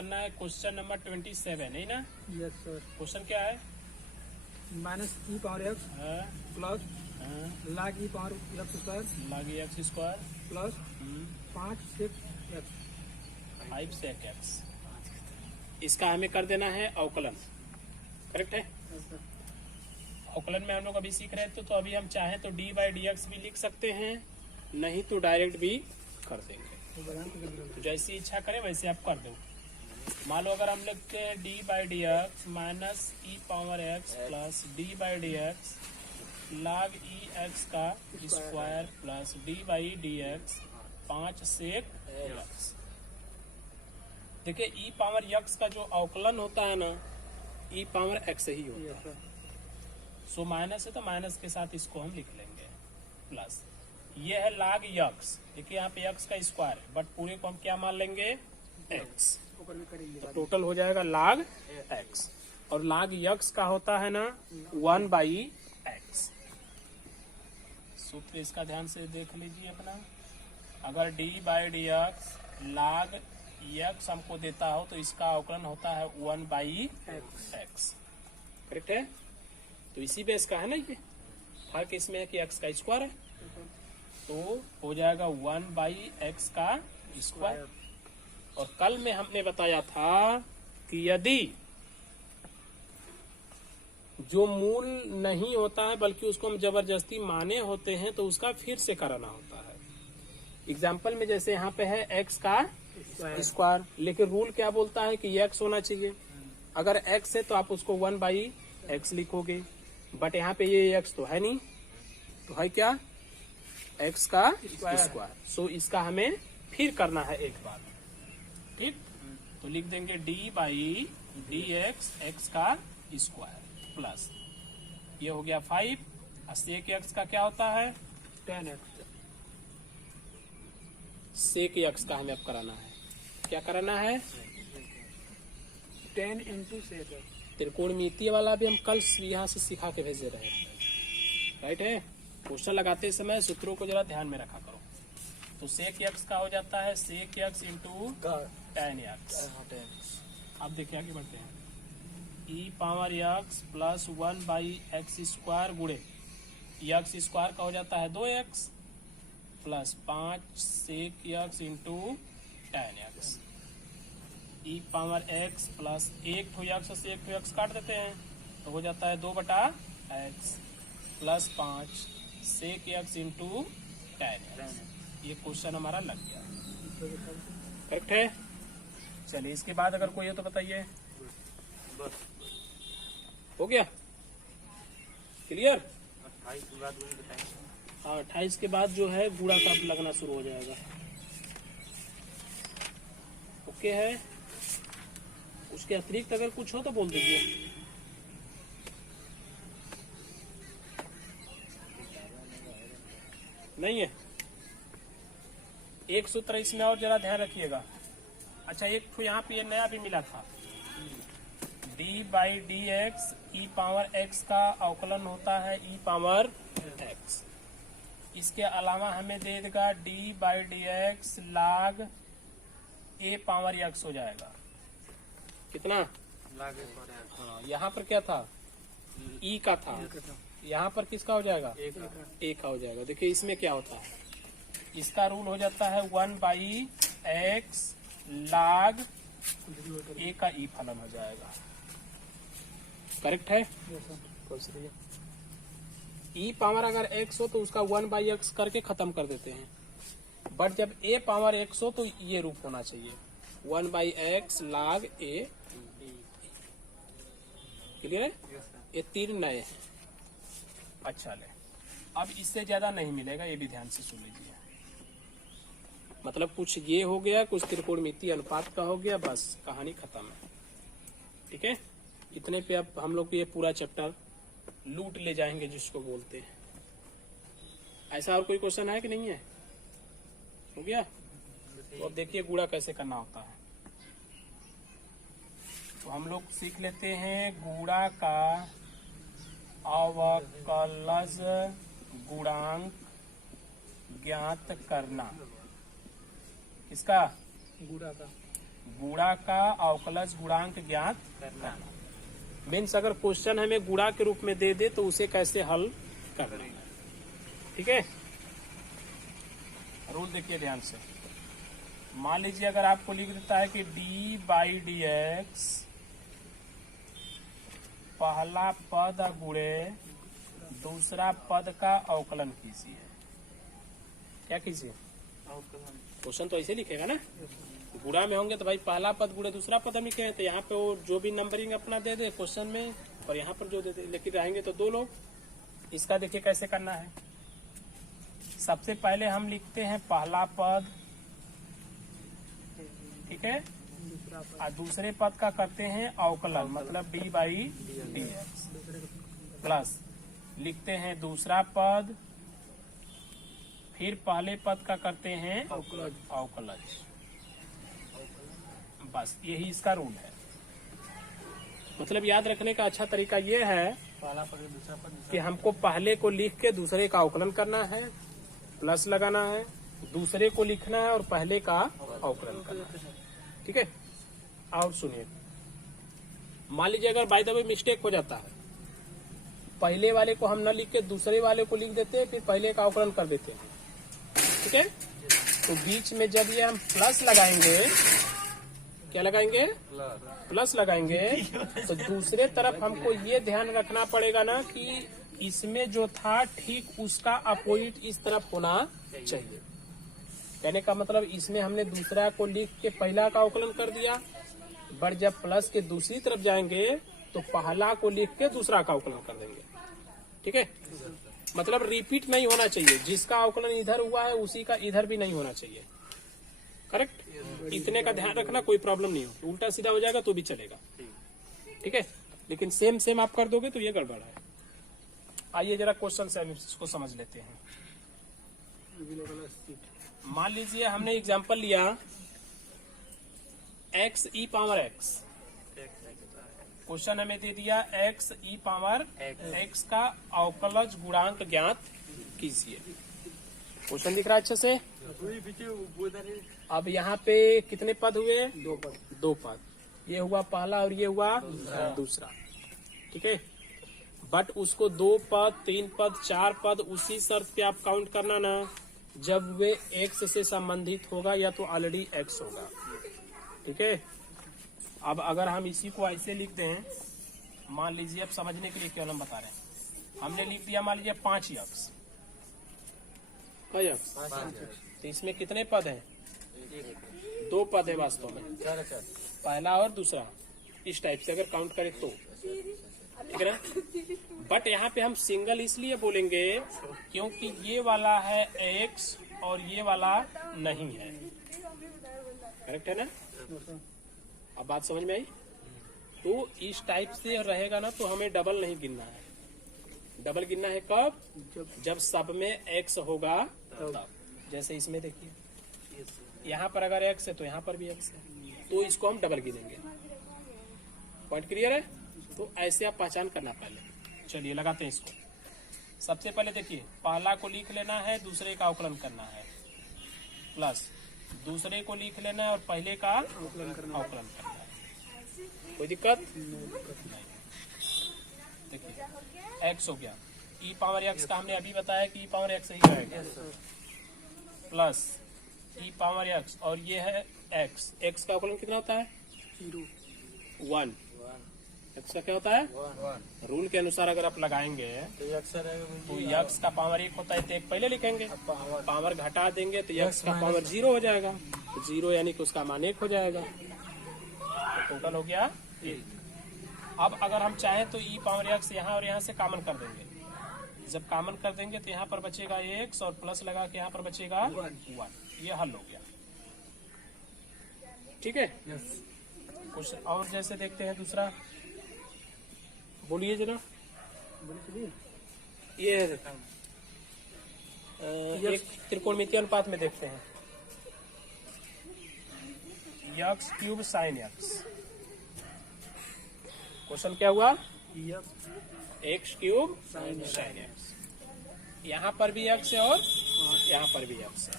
करना है question number 27 है ना। Yes sir. क्वेश्चन क्या है? Minus e power x plus log e power x square log x square plus 5 sec x 5 sec x. इसका हमें कर देना है अवकलन। करेक्ट है। अवकलन में हम लोग अभी सीख रहे थे, तो अभी हम चाहें तो डी बाई डी एक्स भी लिख सकते हैं, नहीं तो डायरेक्ट भी कर देंगे। तो जैसी इच्छा करें वैसे आप कर दो। मान लो अगर हम लिखते हैं d by d x minus e power x plus d by d x log e x का square plus d by d x 5 sec x. देखिए ई पावर एक्स का जो अवकलन होता है ना, ई पावर एक्स ही होता है। सो माइनस है तो माइनस के साथ इसको हम लिख लेंगे प्लस। ये है लाग यक्स। देखिए यहाँ पे यक्स का स्क्वायर है, बट पूरे को हम क्या मान लेंगे? एक्स। तो टोटल हो जाएगा लाग एक्स, और लाग यक्स का होता है ना 1 बाई एक्स। सूत्र इसका ध्यान से देख लीजिए अपना। अगर डी बाई डी एक्स लाग यक्स हमको देता हो तो इसका अवकलन होता है 1 बाई एक्स। करेक्ट है। तो इसी बेस का है ना ये। फर्क इसमें है कि एक्स का स्क्वायर है, तो हो जाएगा 1 बाई एक्स का स्क्वायर। और कल में हमने बताया था कि यदि जो मूल नहीं होता है बल्कि उसको हम जबरदस्ती माने होते हैं तो उसका फिर से कराना होता है। एग्जाम्पल में जैसे यहाँ पे है एक्स का स्क्वायर, लेकिन रूल क्या बोलता है कि एक्स होना चाहिए। अगर एक्स है तो आप उसको 1 बाई एक्स लिखोगे, बट यहाँ पे ये एक्स तो है नहीं, तो है क्या? एक्स का स्क्वायर। सो इसका हमें फिर करना है एक बार। ठीक, तो लिख देंगे D by d x x का स्क्वायर प्लस ये हो गया 5 और सेक एक्स का क्या होता है? 10 एक्स। सेक एक्स का हमें अब कराना है। क्या कराना है? 10 इंटू सेक एक्स। त्रिकोणमितीय वाला भी हम कल यहाँ से सिखा के भेजे रहे। राइट है। क्वेश्चन लगाते समय सूत्रों को जरा ध्यान में रखा करो। तो सेक एक्स का हो जाता है sec x into tan x. अब देखिए आगे बढ़ते हैं। E power x plus 1 by x square गुणे एक्स स्क्वायर का हो जाता है 2x plus 5 sec x into tan x. E power x plus 1 to x से 1 टू एक्स काट देते हैं तो हो जाता है 2 बटा x plus 5 sec x into tan x. ये क्वेश्चन हमारा लग गया। करेक्ट है। चलिए इसके बाद अगर कोई है तो बताइए। हो गया क्लियर? हाँ 28 के बाद जो है गुणा का लगना शुरू हो जाएगा। ओके है। उसके अतिरिक्त अगर कुछ हो तो बोल दीजिए। नहीं है। एक सूत्र इसमें और जरा ध्यान रखिएगा। अच्छा एक तो यहाँ पे ये नया भी मिला था, D by d x e power x का अवकलन होता है ई पावर एक्स। इसके अलावा हमें दे देगा डी बाई डी एक्स लाग ए पावर एक्स हो जाएगा। कितना? लाग ए पावर एक्स। हाँ यहाँ पर क्या था? ई का था। यहाँ पर किसका हो जाएगा? ए का हो जाएगा। देखिए इसमें क्या होता है, इसका रूल हो जाता है 1 बाई एक्स लाग ए का ई फलन हो जाएगा। करेक्ट है। ई पावर अगर एक्स हो तो उसका 1 बाई एक्स करके खत्म कर देते हैं, बट जब ए पावर एक्स हो तो ये रूप होना चाहिए 1 बाई एक्स लाग ए। क्लियर है? ये 3 नए हैं। अच्छा ले, अब इससे ज्यादा नहीं मिलेगा, ये भी ध्यान से सुन लीजिए। मतलब कुछ ये हो गया, कुछ त्रिकोणमितीय अनुपात का हो गया, बस कहानी खत्म है। ठीक है। इतने पे अब हम लोग ये पूरा चैप्टर लूट ले जाएंगे जिसको बोलते हैं। ऐसा और कोई क्वेश्चन है कि नहीं है? हो गया। तो अब देखिए गुणा कैसे करना होता है। तो हम लोग सीख लेते हैं गुणा का अवकलज गुणांक ज्ञात करना। किसका? गुणा का। गुणा का अवकलज गुणांक ज्ञात करना। मीन्स अगर क्वेश्चन हमें गुणा के रूप में दे दे तो उसे कैसे हल करना है। ठीक है, रूल देखिए ध्यान से। मान लीजिए अगर आपको लिख देता है कि d/dx पहला पद गुणे दूसरा पद का अवकलन कीजिए। क्या कीजिए? क्वेश्चन तो ऐसे लिखेगा ना, गुणा में होंगे तो भाई पहला पद गुणे दूसरा पद हम लिखे हैं, तो यहाँ पे वो जो भी नंबरिंग अपना दे दे क्वेश्चन में, और यहाँ पर जो दे दे, लेकिन रहेंगे तो दो लोग। इसका देखिए कैसे करना है। सबसे पहले हम लिखते हैं पहला पद, ठीक है, और दूसरे पद का करते हैं अवकलन, मतलब d/dx, प्लस लिखते हैं दूसरा पद, फिर पहले पद का करते हैं अवकलज। बस यही इसका रूल है। मतलब याद रखने का अच्छा तरीका ये है कि हमको पहले को लिख के दूसरे का अवकलन करना है, प्लस लगाना है, दूसरे को लिखना है और पहले का अवकलन करना है। ठीक है, और सुनिए, मान लीजिए अगर बाय द वे मिस्टेक हो जाता है, पहले वाले को हम न लिख के दूसरे वाले को लिख देते हैं, फिर पहले का अवकलन कर देते हैं। ठीक है, तो बीच में जब ये हम प्लस लगाएंगे, क्या लगाएंगे? प्लस लगाएंगे, तो दूसरे तरफ हमको ये ध्यान रखना पड़ेगा ना कि इसमें जो था ठीक उसका अपोजिट इस तरफ होना चाहिए। कहने का मतलब इसमें हमने दूसरा को लिख के पहला का अवकलन कर दिया, बट जब प्लस के दूसरी तरफ जाएंगे तो पहला को लिख के दूसरा का अवकलन कर देंगे। ठीक है, मतलब रिपीट नहीं होना चाहिए, जिसका अवकलन इधर हुआ है उसी का इधर भी नहीं होना चाहिए। करेक्ट, इतने का ध्यान रखना, कोई प्रॉब्लम नहीं हो। उल्टा सीधा हो जाएगा तो भी चलेगा। ठीक है, लेकिन सेम सेम आप कर दोगे तो ये गड़बड़ है। आइए जरा क्वेश्चन से हम इसको समझ लेते हैं। मान लीजिए हमने एग्जांपल लिया x(e⁻x), क्वेश्चन हमें दे दिया x(e⁻x) का अवकलज गुणांक ज्ञात कीजिए। क्वेश्चन दिख रहा है अच्छे से। अब यहाँ पे कितने पद हुए? दो पद। ये हुआ पहला और ये हुआ दूसरा। ठीक है, बट उसको 2 पद, 3 पद, 4 पद उसी शर्त पे आप काउंट करना ना जब वे x से संबंधित होगा या तो ऑलरेडी x होगा। ठीक है, अब अगर हम इसी को ऐसे लिख दें, मान लीजिए, अब समझने के लिए केवल हम बता रहे हैं, हमने लिख दिया मान लीजिए 5x, तो इसमें कितने पद हैं? 2 पद है वास्तव में, पहला और दूसरा। इस टाइप से अगर काउंट करें तो ठीक है ना। बट यहाँ पे हम सिंगल इसलिए बोलेंगे क्योंकि ये वाला है x और ये वाला नहीं है। करेक्ट है ना? अब बात समझ में आई? तो इस टाइप से रहेगा ना तो हमें डबल नहीं गिनना है। डबल गिनना है कब? जब सब में x होगा तब। जैसे इसमें देखिए, यहाँ पर अगर x है तो यहाँ पर भी x है, तो इसको हम डबल गिनेंगे। पॉइंट क्लियर है? तो ऐसे आप पहचान करना पहले। चलिए लगाते हैं इसको। सबसे पहले देखिए, पहला को लिख लेना है, दूसरे का अवकलन करना है, प्लस दूसरे को लिख लेना है और पहले का अवकलन करना है। कोई दिक्कत नहीं। देखिए x हो गया, e⁻x का हमने अभी बताया कि e⁻x ही रहेगा, प्लस e⁻x और ये है x का अवकलन कितना होता है? 1। x का क्या होता है? 1। रूल के अनुसार अगर आप लगाएंगे तो x का पावर 1 होता है, तो 1 पहले लिखेंगे, पावर घटा देंगे तो x का पावर 0 हो जाएगा, तो 0 यानी कि उसका मान 1 हो जाएगा, तो टोटल हो गया 1। अब अगर हम चाहें तो e⁻x यहाँ और यहाँ से कॉमन कर देंगे। जब कॉमन कर देंगे तो यहाँ पर बचेगा x और प्लस लगा के यहाँ पर बचेगा 1। ये हल हो गया। ठीक है, कुछ और जैसे देखते हैं दूसरा, बोलिए जरा। ये एक त्रिकोणमितीय अनुपात में देखते हैं, x³ sin x। क्वेश्चन क्या हुआ? x³ sin x। यहाँ पर भी x है और यहाँ पर भी x है।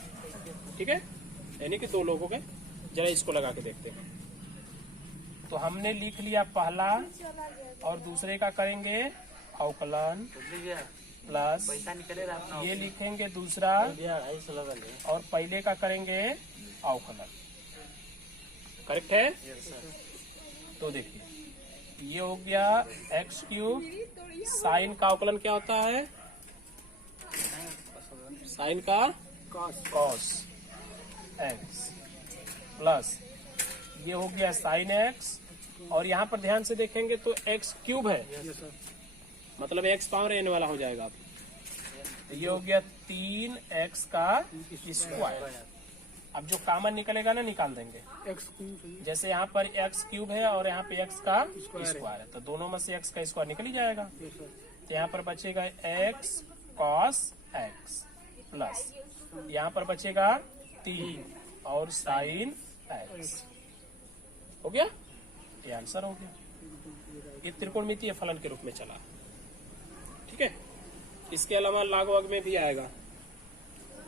ठीक है, यानी कि 2 लोग हो गए। जरा इसको लगा के देखते हैं। तो हमने लिख लिया पहला और दूसरे का करेंगे अवकलन प्लस ये लिखेंगे दूसरा और पहले का करेंगे अवकलन। करेक्ट है? तो देखिए ये हो गया एक्स क्यूब। साइन का अवकलन क्या होता है? साइन का कॉस एक्स प्लस ये हो गया साइन एक्स, और यहाँ पर ध्यान से देखेंगे तो एक्स क्यूब है, मतलब एक्स पावर एन वाला हो जाएगा। तो ये हो गया 3x का स्क्वायर। अब जो कॉमन निकलेगा ना निकाल देंगे। एक्स क्यूब जैसे यहाँ पर एक्स क्यूब है और यहाँ पे एक्स का स्क्वायर है, तो दोनों में से एक्स का स्क्वायर निकल ही जाएगा। तो यहाँ पर बचेगा एक्स कॉस एक्स प्लस यहाँ पर बचेगा 3 और साइन एक्स। हो गया? ये आंसर हो गया। ये त्रिकोणमितीय फलन के रूप में चला। ठीक है, इसके अलावा लॉग वॉग में भी आएगा।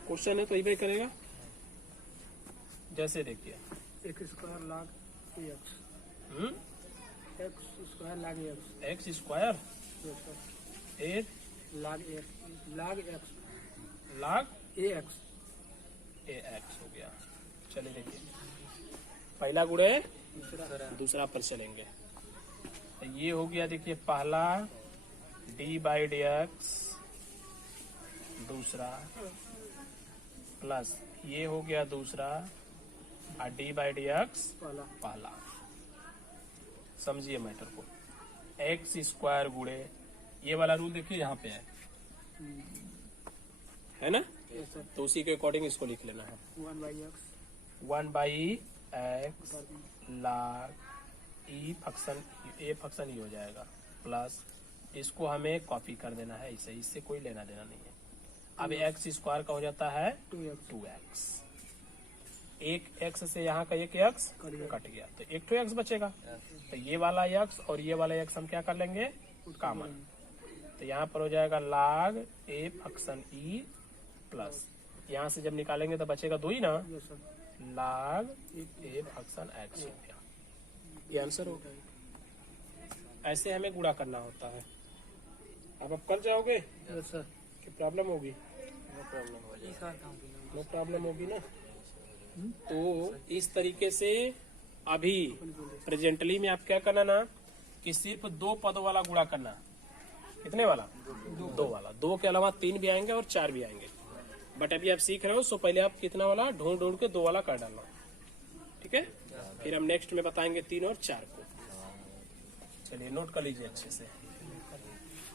क्वेश्चन है तो ये करेगा। जैसे देखिए x square log x, x square log x, x square ए लाग एक्स, लाग एक्स, लाग ए एक्स, ए एक्स हो गया। चलिए देखिए पहला गुणे दूसरा पर चलेंगे। तो ये हो गया देखिए पहला डी बाई डी एक्स, दूसरा प्लस ये हो गया दूसरा और डी बाई डी एक्स पहला। समझिए मैटर को। एक्स स्क्वायर गुणे ये वाला रूल देखिए यहाँ पे है ना, तो उसी के अकॉर्डिंग इसको लिख लेना है। 1 by x log E function a function ही हो जाएगा प्लस इसको हमें कॉपी कर देना है इसे, इससे कोई लेना देना नहीं है। अब एक्स स्क्वायर का हो जाता है 2x। एक एक्स से यहाँ का एक एक्स कट गया तो एक 2x बचेगा। तो ये वाला एक्स और ये वाला एक्स हम क्या कर लेंगे कॉमन। तो यहाँ पर हो जाएगा लाग ए फंक्शन ई प्लस यहाँ से जब निकालेंगे तो बचेगा 2 ही ना, लाग ए फंक्शन एक्स हो गया। ये आंसर हो गया। ऐसे हमें गुणा करना होता है। अब कर जाओगे कि प्रॉब्लम होगी? नो प्रॉब्लम होगी ना। तो इस तरीके से अभी प्रेजेंटली में आप क्या करना ना कि सिर्फ 2 पदों वाला गुणा करना। कितने वाला? 2 वाला। 2 के अलावा 3 भी आएंगे और 4 भी आएंगे। बट अभी आप सीख रहे हो सो पहले आप कितना वाला ढूंढ के 2 वाला कर डालना। ठीक है, फिर हम नेक्स्ट में बताएंगे 3 और 4 को। चलिए नोट कर लीजिए अच्छे से।